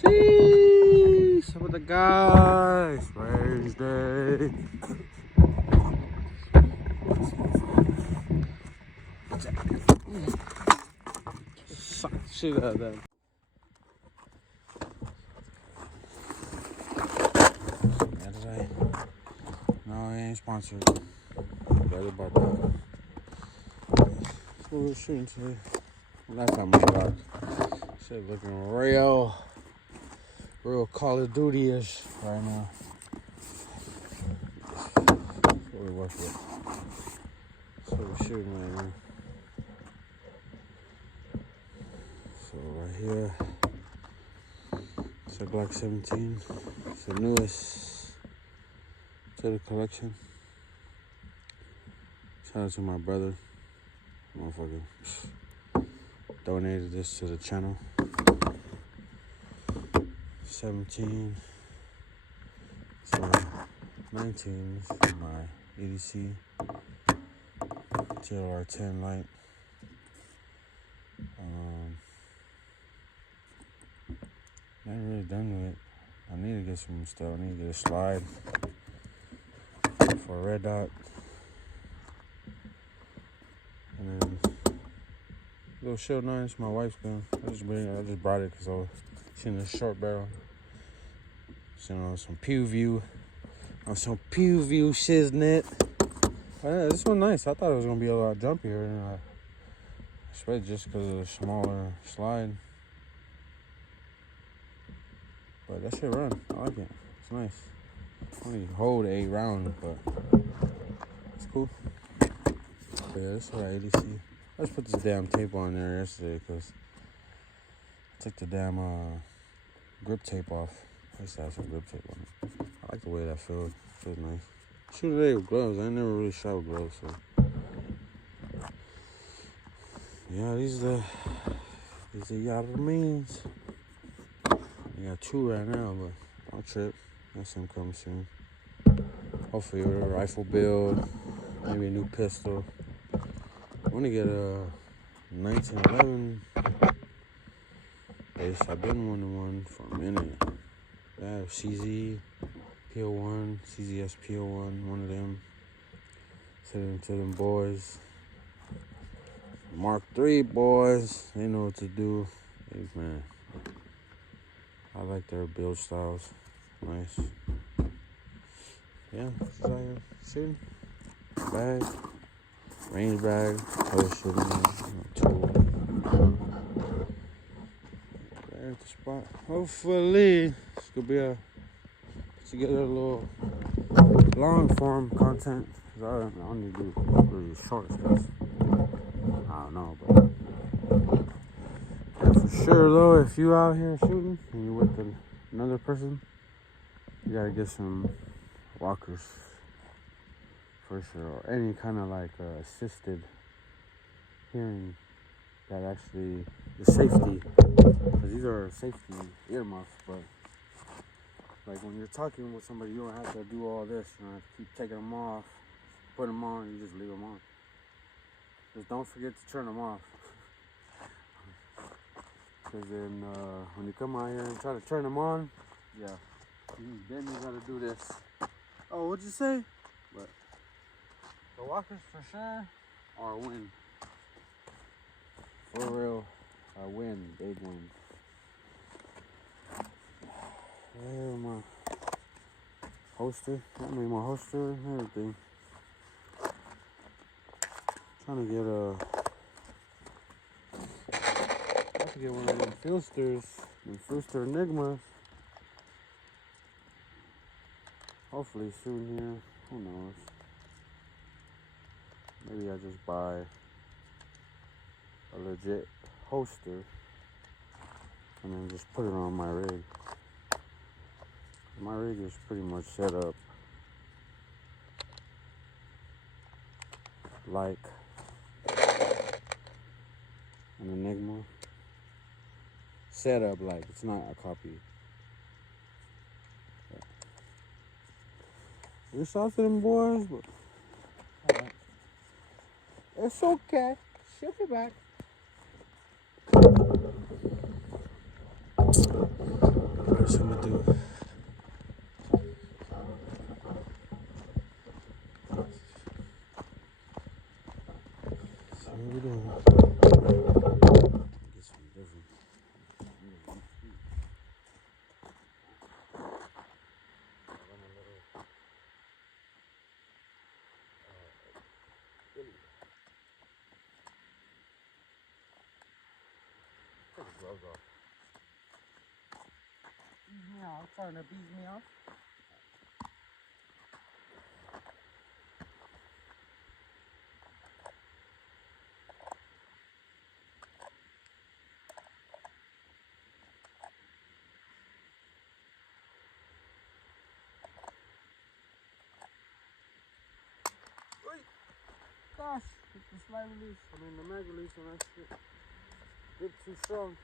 Sheeesh with the guys. Wednesday. Suck the shit out of that. No, I ain't sponsored. Better about that. That's what we're shooting today. Last time we got shit looking real Call of Duty-ish right now. That's what we work with. That's what we're shooting right now. So right here, it's a Glock 17. It's the newest to the collection. Shout out to my brother. Motherfucker donated this to the channel. 17. So 19 is my EDC TLR10 light. I ain't really done with it. I need to get some stuff. I need to get a slide for a red dot. And then little shield 9, it's my wife's gun. I just brought it because I was seeing this short barrel. Seeing on some Pew View shiznit. This one nice. I thought it was gonna be a lot jumpier than I expected just because of the smaller slide. But that shit run. I like it. It's nice. Only hold 8 rounds, but it's cool. Yeah, this is what I ADC. I just put this damn tape on there yesterday because I took the damn grip tape off. I used to have some grip tape on it. I like the way that feels. Feels nice. Shoot today with gloves. I ain't never really shot with gloves, so yeah, these are the Yarmins. I got 2 right now, but don't trip. Got some coming soon. Hopefully with a rifle build, maybe a new pistol. I want to get a 1911 base. I've been wanting one for a minute. I have CZ PO1, CZS PO1, one of them. Send them to them boys. Mark III boys, they know what to do. Hey man, I like their build styles. Nice. Yeah, that's all I am. Shooting. Bag. Range bag. Other shooting. Tool. There at the spot. Hopefully, this could be put together a little long form content. Cause I don't need to do really short stuff. I don't know, but yeah, for sure though, if you out here shooting and you're with another person, you gotta get some walkers for sure, or any kind of like assisted hearing that actually is safety, because these are safety earmuffs. But like when you're talking with somebody, you don't have to do all this. You don't have to keep taking them off, put them on, you just leave them on. Just don't forget to turn them off. Because then when you come out here and try to turn them on, yeah, then you gotta do this. Oh, what'd you say? But the walkers for sure are a win. For real, a win, big win. Yeah, my holster. I made my holster and everything. Trying to get one of them filsters, them Filster Enigmas. Hopefully soon here. Who knows? Maybe I just buy a legit holster and then just put it on my rig. My rig is pretty much set up like an Enigma. Set up like it's not a copy. We saw to them boys, but alright. It's okay. She'll be back. First I'm gonna do. See what we're doing. Get some different. Take the gloves off. Bees me off. Trying to bees me off. Gosh, get the slide release. I mean the mag release on that shit. Grip too strong.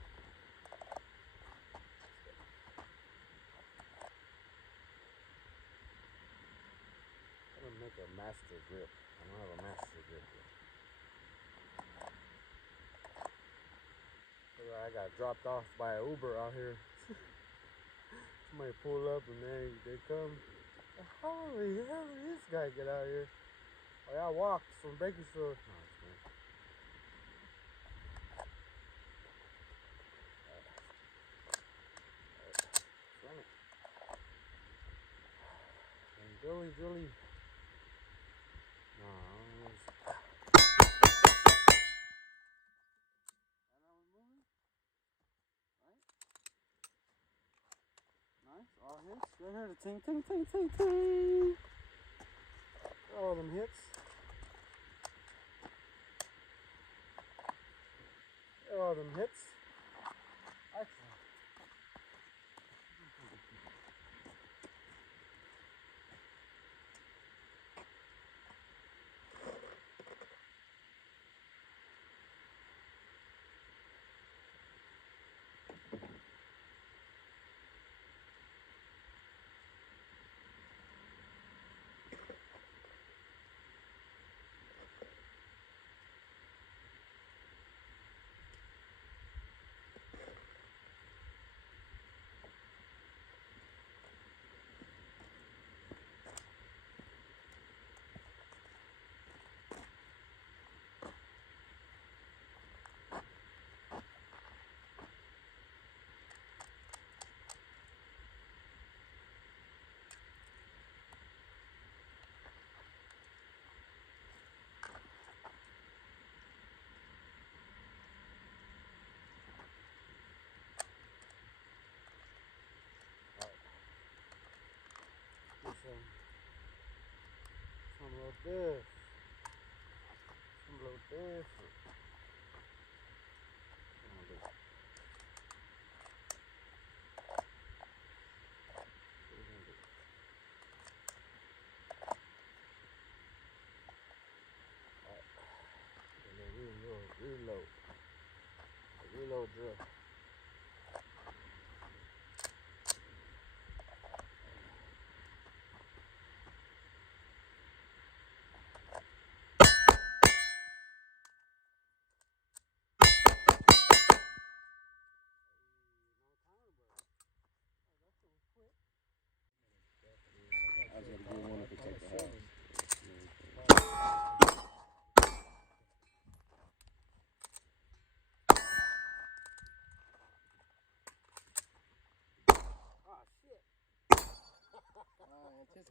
I don't make a master grip. I don't have a master grip yet. I got dropped off by an Uber out here. Somebody pull up and they come. Holy hell did this guy get out here? Oh, yeah, I walked from Bakersfield. No, it's good. Run it. And Billy. No, I don't know. Nice, all hits. Right here, the ting, ting, ting, ting, ting. All them hits. All them hits. Excellent. Some little diff. Some little different. Reload drill. I was gonna get one to protect the house.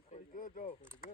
Pretty good though. Pretty good.